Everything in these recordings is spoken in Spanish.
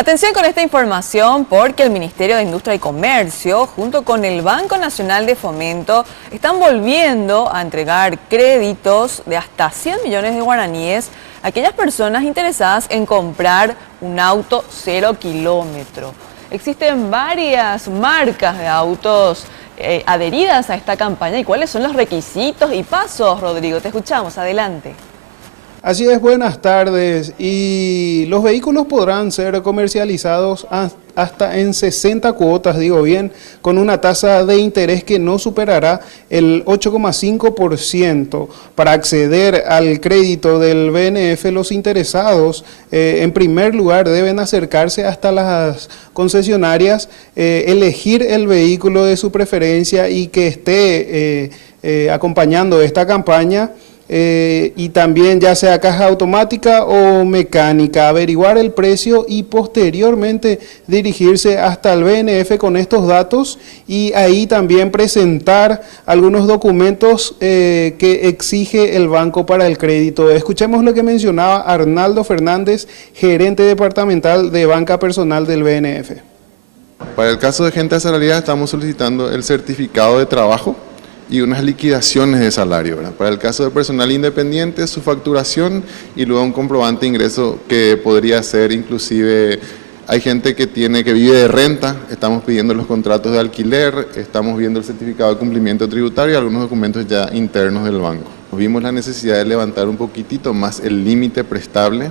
Atención con esta información porque el Ministerio de Industria y Comercio, junto con el Banco Nacional de Fomento, están volviendo a entregar créditos de hasta 100 millones de guaraníes a aquellas personas interesadas en comprar un auto 0 kilómetro. Existen varias marcas de autos adheridas a esta campaña. ¿Y cuáles son los requisitos y pasos, Rodrigo? Te escuchamos, adelante. Así es, buenas tardes. Y los vehículos podrán ser comercializados hasta en 60 cuotas, digo bien, con una tasa de interés que no superará el 8,5%. Para acceder al crédito del BNF, los interesados, en primer lugar, deben acercarse hasta las concesionarias, elegir el vehículo de su preferencia y que esté acompañando esta campaña. Y también ya sea caja automática o mecánica, averiguar el precio y posteriormente dirigirse hasta el BNF con estos datos y ahí también presentar algunos documentos que exige el banco para el crédito. Escuchemos lo que mencionaba Arnaldo Fernández, gerente departamental de banca personal del BNF. Para el caso de gente asalariada estamos solicitando el certificado de trabajo y unas liquidaciones de salario, ¿verdad? Para el caso de personal independiente, su facturación y luego un comprobante de ingreso que podría ser inclusive, hay gente que vive de renta, estamos pidiendo los contratos de alquiler, estamos viendo el certificado de cumplimiento tributario y algunos documentos ya internos del banco. Vimos la necesidad de levantar un poquitito más el límite prestable.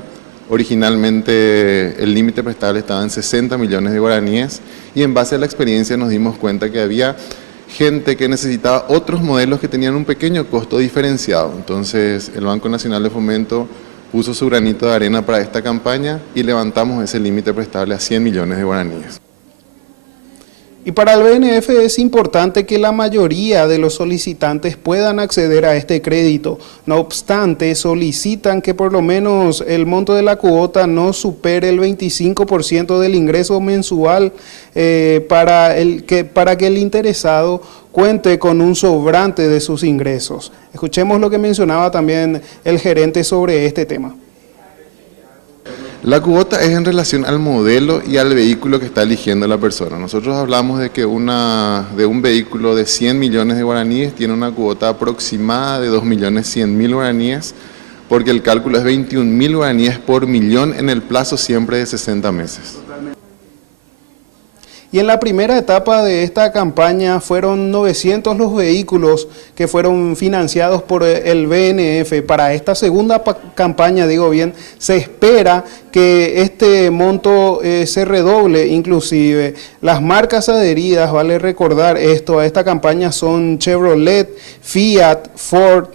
Originalmente el límite prestable estaba en 60 millones de guaraníes y en base a la experiencia nos dimos cuenta que había gente que necesitaba otros modelos que tenían un pequeño costo diferenciado. Entonces el Banco Nacional de Fomento puso su granito de arena para esta campaña y levantamos ese límite prestable a 100 millones de guaraníes. Y para el BNF es importante que la mayoría de los solicitantes puedan acceder a este crédito. No obstante, solicitan que por lo menos el monto de la cuota no supere el 25% del ingreso mensual para que el interesado cuente con un sobrante de sus ingresos. Escuchemos lo que mencionaba también el gerente sobre este tema. La cuota es en relación al modelo y al vehículo que está eligiendo la persona. Nosotros hablamos de que de un vehículo de 100 millones de guaraníes tiene una cuota aproximada de 2.100.000 guaraníes, porque el cálculo es 21.000 guaraníes por millón en el plazo siempre de 60 meses. Y en la primera etapa de esta campaña fueron 900 los vehículos que fueron financiados por el BNF. Para esta segunda campaña, digo bien, se espera que este monto se redoble inclusive. Las marcas adheridas, vale recordar esto, a esta campaña son Chevrolet, Fiat, Ford,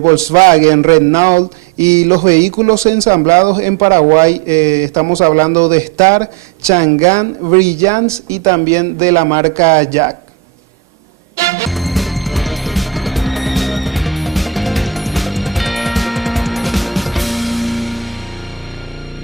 Volkswagen, Renault y los vehículos ensamblados en Paraguay, estamos hablando de Star, Chang'an, Brilliance y también de la marca Jack.